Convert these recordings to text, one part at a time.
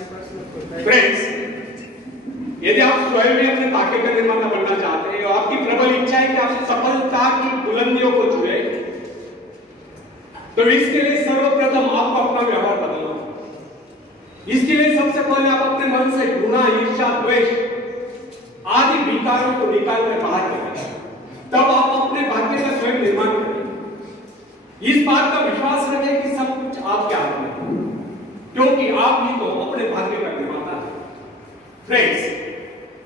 Friends, यदि आप स्वयं में अपने भाग्य का निर्माता बनना चाहते हैं और आपकी प्रबल इच्छा है कि आप सफलता की बुलंदियों को छुए, तो इसके लिए सर्वप्रथम आपको अपना व्यवहार बदलना होगा। इसके लिए सबसे पहले आप अपने मन से घृणा, ईर्ष्या, द्वेष आदि विकारों को निकालकर बाहर करें, तब आप अपने भाग्य का स्वयं निर्माण करें। इस बात का विश्वास रखें कि सब कुछ आपके हाथ में है, क्योंकि आप ही तो अपने भाग्य का निर्माता है। फ्रेंड्स,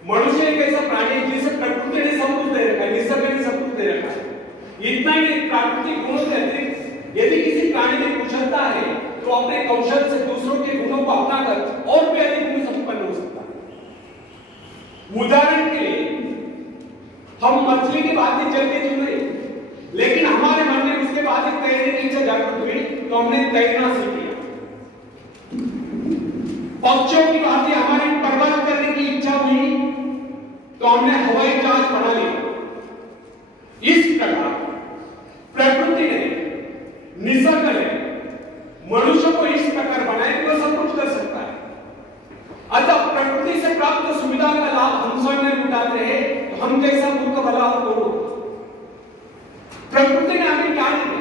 मनुष्य एक ऐसा प्राणी है जिसे प्रकृति ने सब कुछ दे रखा है, निसर्ग ने सब कुछ दे रखा है। इतना ही प्राकृतिक गुणों से अतिरिक्त यदि किसी प्राणी में कुशलता है तो अपने कौशल से दूसरों के गुणों को अपनाकर और भी अधिक गुण संपन्न हो सकता है। उदाहरण के लिए, हम मछली की भांति जल के जीव रहे, लेकिन हमारे मन में उसके बाद तैरने की इच्छा जागृत हुई तो हमने तैरना सीख लिया। पक्षियों की भांति हमारी परवाह करने की इच्छा हुई तो हमने हवाई जहाज बना लिया। इस प्रकार प्रकृति ने, निसर्ग ने मनुष्य को इस प्रकार बनाया कि वह सब कुछ कर सकता है। अतः प्रकृति से प्राप्त सुविधा का लाभ हम स्वयं नहीं उठाते हैं तो हम जैसा मूर्ख भला हो। प्रकृति ने हमें क्या दिया?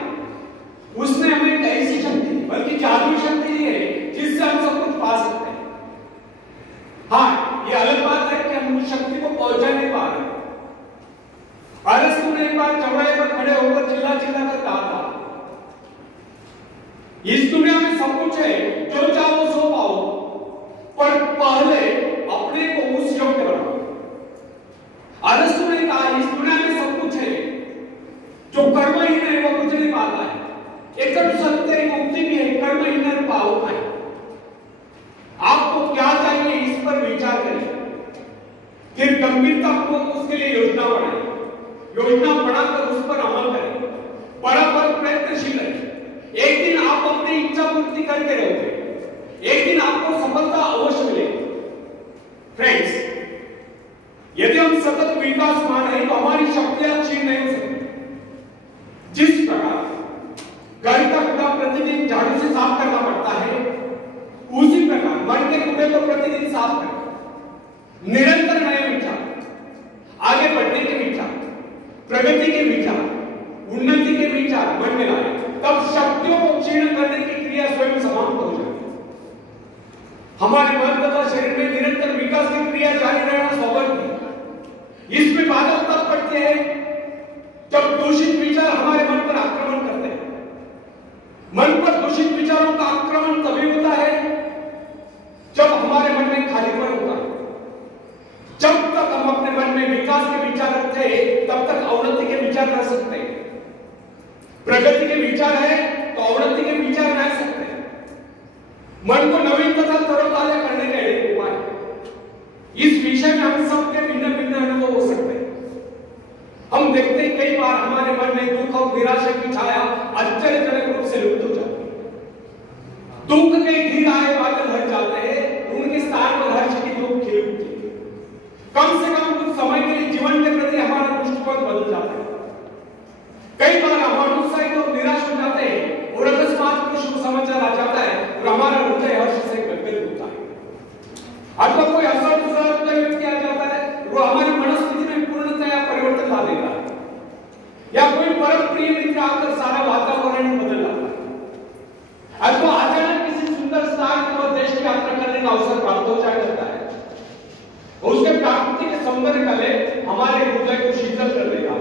उसने हमें एक ऐसी शक्ति दी, बल्कि जादुई शक्ति दी है जिससे हम सब कुछ पा सकते हैं। हाँ, ये अलग बात है कि हम उस शक्ति को पहुंचा नहीं पा रहे। अरस्तु ने एक बार चौराहे पर खड़े होकर चिल्ला चिल्ला कर कहा था, इस दुनिया में सब कुछ है, जो चाहो सो पाओ, पर पहले अपने को उस योग्य बनाओ। अरस्तु ने कहा, इस दुनिया में सब कुछ है, जो कर्महीन है वो कुछ नहीं पाता है। एकदम सत्य एक उक्ति भी है, कर्महीन न पाओ पाए। आपको क्या चाहिए इस पर विचार करिए, फिर गंभीरतापूर्वक उसके लिए योजना बनाएं। योजना बनाकर उस पर अमल करें, बराबर प्रयत्नशील रहें। एक दिन आप अपनी इच्छा पूर्ति करके रहोगे, एक दिन आपको सफलता अवश्य मिलेगी। फ्रेंड्स, यदि हम सतत विकास मान रहे हैं तो हमारी शक्तियां क्षीण नहीं हो सकती। जिस प्रकार घर का कूड़ा प्रतिदिन झाड़ू से साफ करना पड़ता है, उसी प्रकार मन के कूड़े को प्रतिदिन साफ करें। निरंतर नए विचार, आगे बढ़ने के विचार, प्रगति के विचार, उन्नति के विचार मन में लाए, तब शक्तियों को क्षीण करने की क्रिया स्वयं समाप्त हो जाती है। हमारे मन तथा शरीर में निरंतर विकास की क्रिया जारी रहना स्वाभाविक है। इसमें बाधा तब पड़ती है जब दूषित विचार हमारे मन पर आक्रमण करते हैं। मन पर दूषित विचारों का आक्रमण तभी होता है जब हमारे मन में खालीपन होता है। जब तक हम अपने मन में विकास के विचार रखते हैं, तब तक अवनति के विचार रह सकते हैं। प्रगति के विचार है तो अवनति के विचार रह सकते हैं। मन को नवीन तथा तरोताजा करने का एक उपाय। इस विषय में हम सबके भिन्न भिन्न अनुभव हो सकते हैं। हम देखते हैं कई बार हमारे मन में दुख और निराशा की छाया आश्चर्यजनक रूप से लुप्त हो जाती है। दुख के घिर आए बादल हट जाते हैं, उनके स्थान पर हर्ष की धूप खिल उठती है। कम से कम कुछ समय के लिए जीवन के प्रति हमारा दृष्टिकोण बदल जाता है। कई बार हम अनुत्साहित और निराश हो जाते हैं और अकस्मात कुछ शुभ समाचार आ जाता है और हमारा हृदय हर्ष से गदगद होता है। अथवा कोई असंतुष्ट व्यक्ति आ जाता है, वो हमारी मनस्थिति में पूर्णतया परिवर्तन ला देता है। या कोई परम प्रिय मित्र आकर सारा वातावरण बदल लाता है। अथवा अचानक किसी सुंदर स्थान पर देश की यात्रा करने का अवसर प्राप्त हो जाया करता है। उसके प्राकृतिक सौंदर्य कले हमारे हृदय को शीतल कर देगा।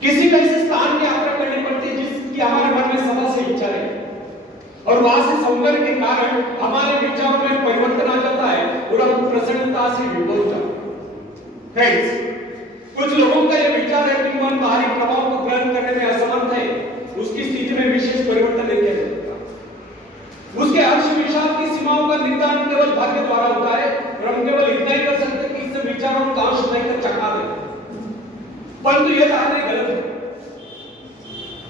किसी ऐसे स्थान की यात्रा करनी पड़ती है जिसकी हमारे मन में सदा से इच्छा है, और वहां से सौंदर्य के कारण हमारे विचारों में परिवर्तन आ जाता है और हम प्रसन्नता से विभोर हो जाते हैं। फ्रेंड्स, कुछ लोगों का यह विचार है कि मन बाहरी प्रभाव को ग्रहण करने में असमर्थ है, उसकी स्थिति में विशेष परिवर्तन नहीं किया जा सकता। उसके हर्ष विषाद की सीमाओं का निर्धारण केवल भाग्य द्वारा होता है, और हम केवल इतना ही कर सकते हैं कि इससे विचारों का अंश नहीं चखा दें। परंतु यह धारणा गलत है।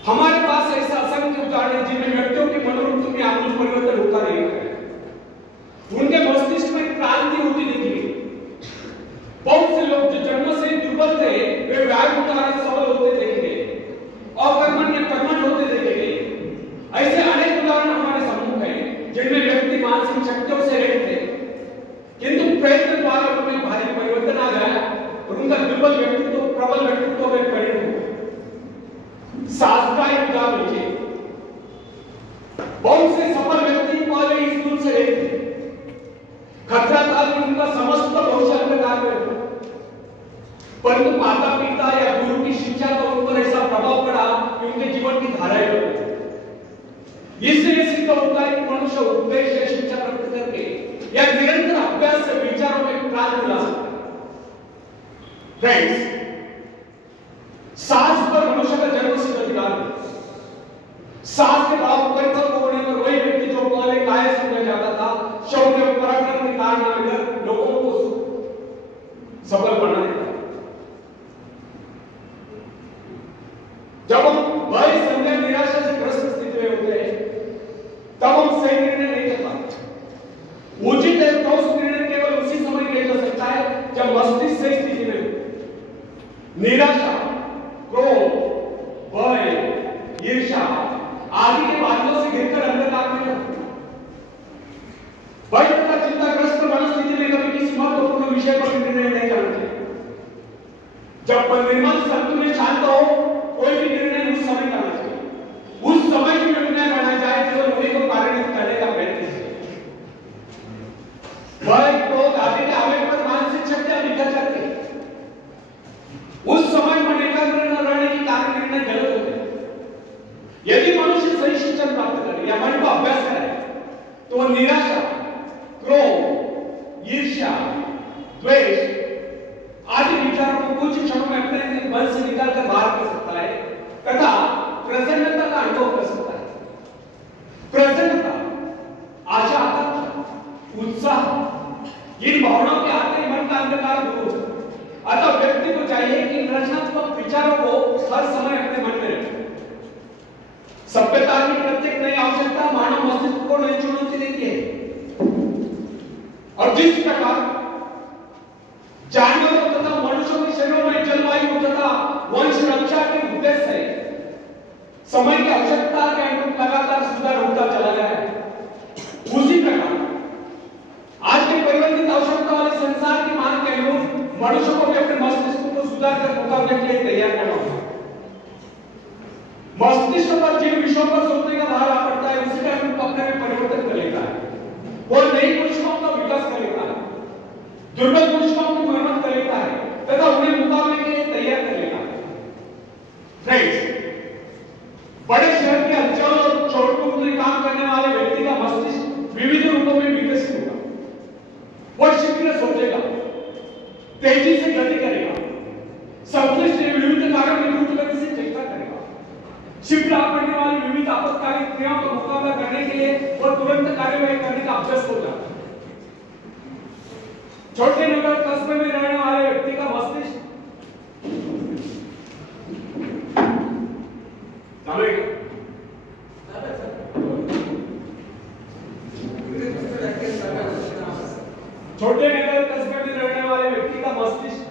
हमारे पास ऐसा असंख्य उदाहरण है जिनमें व्यक्तियों के मनोवृत्ति में आमूल परिवर्तन होता रहेगा। उनके मस्तिष्क में क्रांति होती देखी गई। बहुत से लोग जो जन्म से दुर्बल थे, वे व्यायाम द्वारा सबल होते देखे गए, अकर्मण्य कर्मठ होते देखे गए। ऐसे अनेक उदाहरण हमारे सम्मुख हैं जिनमें व्यक्ति मानसिक मानसिक शक्तियों से रहित थे, किंतु प्रयत्न द्वारा उनमें भारी परिवर्तन आ गया और उनका दुर्बल व्यक्तित्व प्रबल व्यक्तित्व में परिणत हुआ। साहस का एक उदाहरण लीजिए। बहुत से सफल व्यक्ति पहले इस दूर से रहे थे, खतरा था कि उनका समस्त भविष्य अंधकार में होगा, परंतु माता पिता या गुरु की शिक्षा का उन पर ऐसा प्रभाव पड़ा कि उनके जीवन की धाराएं बदल गई। इससे सिद्ध होता है कि मनुष्य उपदेश या शिक्षा प्राप्त करके या निरंतर अभ्यास से विचारों में क्रांति ला सकता है। फ्रेंड्स, साहस पर मनुष्य का जन्मसिद्ध अधिकार है। साहस के भाव परिपक्व होने पर वही व्यक्ति जो पहले कायर समझा जाता था, शौर्य पराक्रम के कारनामे कर लोगों को सफल बना देता है। जब हम भय, संदेह, निराशा से ग्रस्त स्थिति में होते हैं, तब हम सही निर्णय नहीं कर पाते। उचित है तो उस निर्णय केवल उसी समय लिया जा सकता है जब मस्तिष्क सही स्थिति में हो। निराशा, क्रोध, भय, ईर्ष्या आदि के बादलों से घिरकर अंधकार में हो। भय तथा चिंताग्रस्त मनस्थिति में कभी किसी महत्वपूर्ण विषय पर निर्णय नहीं करना चाहिए। जब मन निर्मल संतुलन शांत हो, कोई भी निर्णय उस समय करना चाहिए। उस समय जो निर्णय बना जाए केवल उन्हीं को कार्यान्वित करने का प्रयत्न है। भय, क्रोध आदि के आवेग पर मानसिक शक्तियां बिखर जाती है। उस समय मन एकाग्र न रहने के कारण निर्णय गलत होते हैं। यदि मनुष्य सही शिक्षण प्राप्त करे या मन को अभ्यास करे तो वह निराशा, क्रोध, ईर्ष्या, द्वेष आदि विचारों को कुछ क्षणों में अपने मन से निकालकर बाहर कर सकता है तथा प्रसन्नता का अनुभव कर सकता है। प्रसन्नता, आशा, आकांक्षा, उत्साह इन भावनाओं के आते ही मन का अंधकार दूर हो जाता है। अतः व्यक्ति को चाहिए कि रचनात्मक विचारों को हर समय अपने मन में रखे। सभ्यता की प्रत्येक नई आवश्यकता मानव मस्तिष्क को नई चुनौती देती है और जिस प्रकार जानवरों तथा मनुष्यों के शरीरों में जलवायु तथा वंश रक्षा के उद्देश्य से समय की आवश्यकता के अनुरूप लगातार सुधार होता चला गया है, उसी प्रकार आज के परिवर्तित आवश्यकता वाले संसार की मांग के अनुरूप मनुष्य को भी अपने मस्तिष्क को सुधार कर मुकाबले के लिए तैयार करना होगा। मस्तिष्क पर जिन विषयों पर सोचने का भार आ पड़ता है उसी के अनुरूप अपने में परिवर्तन कर लेता है। वो नई कोशिशों का विकास कर लेता है, दुर्बल कोशिशों की मरम्मत कर लेता है तथा उन्हें मुकाबले के लिए तैयार कर लेता है। फ्रेंड्स, बड़े शहर के हलचल और चौड़पुर में काम करने वाले व्यक्ति का मस्तिष्क विविध रूपों में विकसित होगा। वह शीघ्र सोचेगा, तेजी से गति करेगा, संश्लिष्ट विविध कार्यों में द्रुत गति से चेष्टा करेगा। शीघ्र पड़ने वाली विविध आपातकालीन क्रियाओं का मुकाबला करने के लिए वह तुरंत कार्यवाही करने का अभ्यस्त हो जाता है। छोटे नगर कस्बे में रहने वाले व्यक्ति का मस्तिष्क छोटे नगर कस्बे में रहने वाले व्यक्ति का मस्तिष्क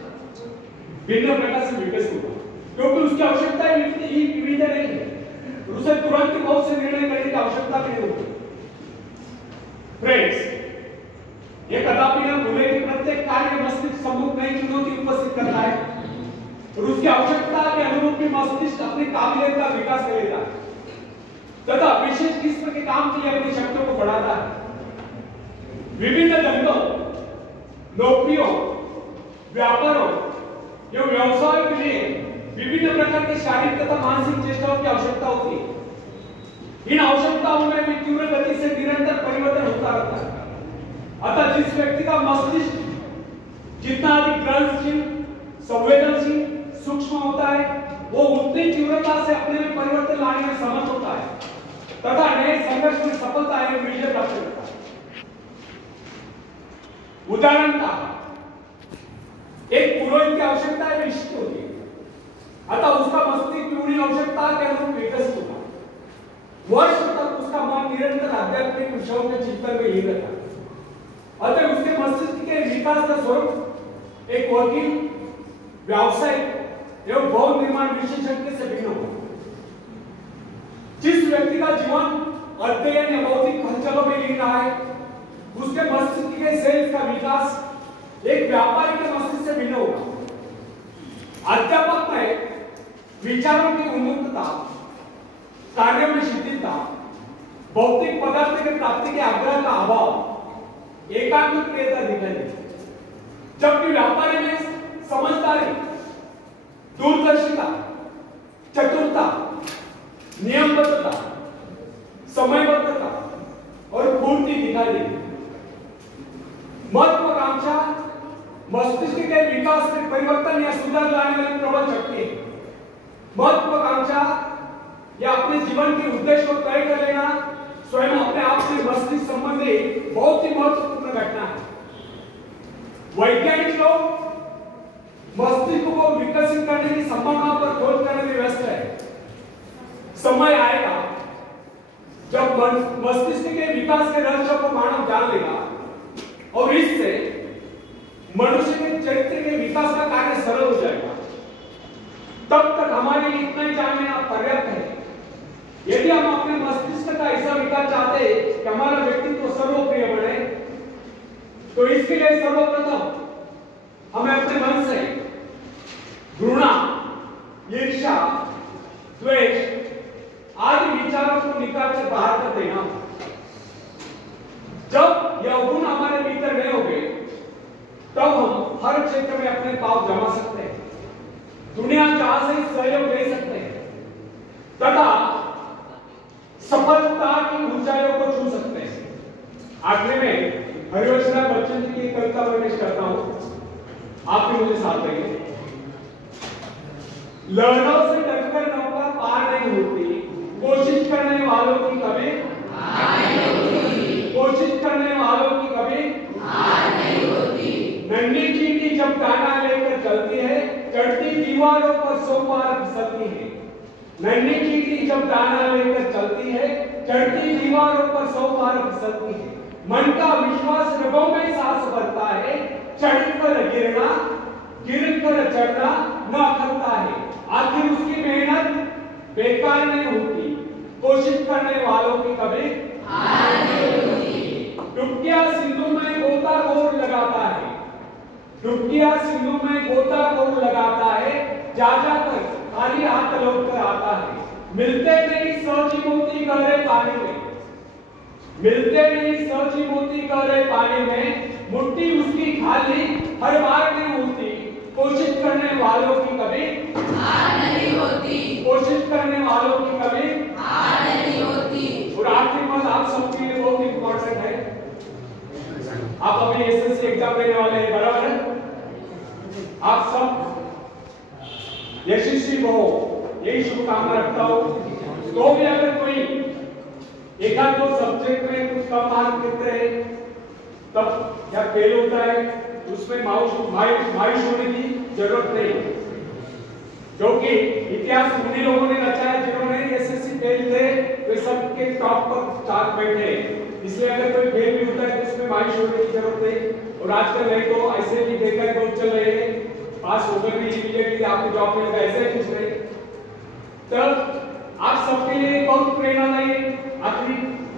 भिन्न प्रकार से विकसित होगा, क्योंकि उसकी आवश्यकता विविध नहीं है, उसे तुरंत बहुत से निर्णय करने की आवश्यकता नहीं होती। फ्रेंड्स, ये कदापि न भूले कि प्रत्येक कार्य मस्तिष्क सम्मुख नई चुनौती उपस्थित करता है और उसकी आवश्यकता के अनुरूप भी मस्तिष्क अपनी काबिलियत का विकास कर लेता है तथा विशेष किस्म के काम के लिए अपनी शक्तियों को बढ़ाता है। विभिन्न धंधों, नौकरियों, व्यापारों एवं व्यवसाय के लिए विभिन्न प्रकार की शारीरिक तथा मानसिक चेष्टाओं की आवश्यकता होती है। इन आवश्यकताओं में भी तीव्र गति से निरंतर परिवर्तन होता रहता है। अतः जिस व्यक्ति का मस्तिष्क जितना अधिक ग्रहणशील, संवेदनशील, सूक्ष्म होता है, वो उतनी तीव्रता से अपने में परिवर्तन लाने में समर्थ होता है तथा नए संघर्ष में सफलता एवं विजय प्राप्त करता है। उदाहरण का एक पुरोहित की आवश्यकता निश्चित होती है, अतः उसका मस्तिष्क पूरी आवश्यकता के अनुरूप विकसित होता है। वर्ष तक उसका मन निरंतर आध्यात्मिक विषयों के चिंतन में ही रहता है। अतः उसके मस्तिष्क के विकास का स्वरूप एक वकील, व्यावसायिक एवं भवन निर्माण विशेषज्ञ से भिन्न होगा। जिस व्यक्ति का जीवन अध्ययन या भौतिक हलचलों में लीन रहा है, उसके मस्तिष्क के सेल्स का विकास एक व्यापारी के मस्तिष्क से भिन्न होगा। अध्यापक में विचारों की उन्मुक्तता, कार्य में शिथिलता, भौतिक पदार्थ के प्राप्ति के आग्रह का अभाव, एकाग्रता दिखाई देती। जबकि व्यापारी में समझदारी, दूरदर्शिता, चतुरता, नियमबद्धता, समयबद्धता और पूर्ति दिखाई देती। महत्वाकांक्षा मस्तिष्क के विकास में परिवर्तन या सुधार लाने वाली प्रबल शक्ति है। महत्वाकांक्षा या अपने जीवन के उद्देश्य को तय कर लेना स्वयं अपने आप से मस्तिष्क संबंधी बहुत ही महत्वपूर्ण घटना है। वैज्ञानिक लोग मस्तिष्क को विकसित करने की संभावना पर खोज करने में व्यस्त है। समय आएगा जब मस्तिष्क के विकास के रहस्य को मानव जान लेगा और इससे मनुष्य के चरित्र के विकास का कार्य सरल हो जाएगा। तब तक हमारे लिए इतना ही जान लेना पर्याप्त है। यदि हम अपने मस्तिष्क का ऐसा विकास चाहते हैं कि हमारा व्यक्तित्व सर्वप्रिय बने, तो इसके लिए सर्वप्रथम हमें अपने मन से घृणा, ईर्ष्या, द्वेष आदि विचारों को निकाल कर बाहर कर देना। जब यह गुण हमारे भीतर गए होंगे, तब हम हर क्षेत्र में अपने पांव जमा सकते हैं, दुनिया जहां से सहयोग ले सकते हैं तथा सफलता की ऊंचाइयों को छू सकते हैं। आखिर में हरिवंश राय बच्चन जी की कविता पेश करता हूं, आप भी मुझे साथ देंगे। लहरों से डरकर नौका पार नहीं होती, कोशिश करने वालों की कभी हार नहीं होती, कोशिश करने वालों की कभी हार नहीं होती। नन्ही चींटी जब दाना लेकर चलती है, चढ़ती दीवारों पर 100 बार फिसलती है। नन्ही चींटी जब दाना लेकर चलती है, चढ़ती दीवारों पर 100 बार फिसलती है। मन का विश्वास रगों में सांस भरता है, चढ़कर गिरना, गिरकर चढ़ना न अखरता है। आखिर उसकी मेहनत बेकार नहीं होती, कोशिश करने वालों की कभी हार नहीं होती। डुबकिया सिंधु में गोताखोर लगाता है, डुबकिया सिंधु में गोताखोर लगाता है, जा जाकर खाली हाथ लौट कर आता है। मिलते नहीं सौची मोती गहरे पानी में, मिलते नहीं सौची मोती गहरे पानी में, मुट्ठी उसकी खाली हर बार नहीं होती, कोशिश करने वालों की कभी हार नहीं होती, कोशिश करने वालों की कभी हार नहीं होती। और आखिरी बात आप सबके लिए बहुत इंपॉर्टेंट है। आप अभी एसएससी एग्जाम देने वाले हैं, बराबर है? आप सब यशस्वी हो, यही शुभकामना रखता हूं। तो भी अगर कोई एक आध दो सब्जेक्ट में कुछ कम मार्क देते हैं, तब क्या फेल होता है, उसमें मायूस होने की जरूरत नहीं, क्योंकि इतिहास उन्हीं लोगों ने रचा है जिन्होंने एसएससी फेल थे, वे सबके टॉप पर चार बैठे। इसलिए अगर कोई फेल भी होता है तो उसमें मायूस होने की जरूरत नहीं। और आजकल नहीं तो ऐसे भी बेकार लोग चल रहे हैं, पास होकर भी इमीडिएटली आपको जॉब मिलेगा, ऐसे कुछ नहीं। तब आप सबके लिए बहुत प्रेरणादायी आखिरी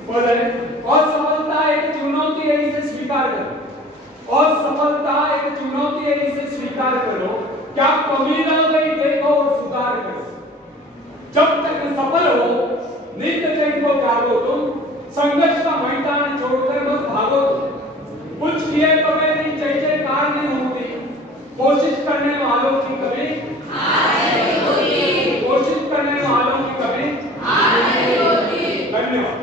पद है, और सफलता एक चुनौती है, इसे स्वीकार करो। और सफलता एक चुनौती है, इसे स्वीकार करो। क्या कमी रह गई देखो और सुधार करो। जब तक सफल हो नित्य चैन को त्यागो तुम, संघर्ष का मैदान छोड़कर मत भागो तुम। कुछ किए बगैर नहीं जयकार नहीं होती, कोशिश करने वालों की कभी हार नहीं होती, कोशिश करने वालों की कभी हार नहीं होती। धन्यवाद।